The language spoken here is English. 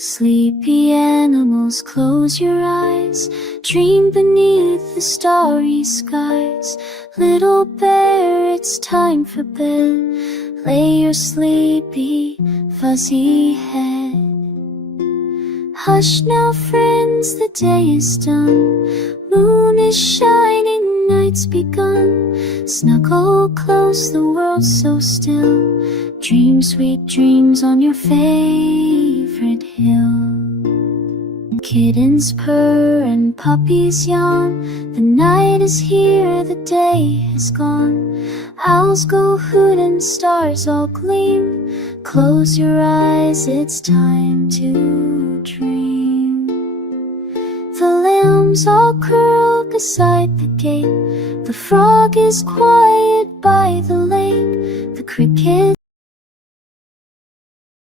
Sleepy animals, close your eyes. Dream beneath the starry skies. Little bear, it's time for bed. Lay your sleepy, fuzzy head. Hush now, friends, the day is done. Moon is shining, night's begun. Snuggle close, the world's so still. Dream sweet dreams on your favorite hill. Kittens purr and puppies yawn. The night is here, the day is gone. Owls go hoot and stars all gleam. Close your eyes, it's time to dream. The lambs all curl beside the gate. The frog is quiet by the lake. The cricket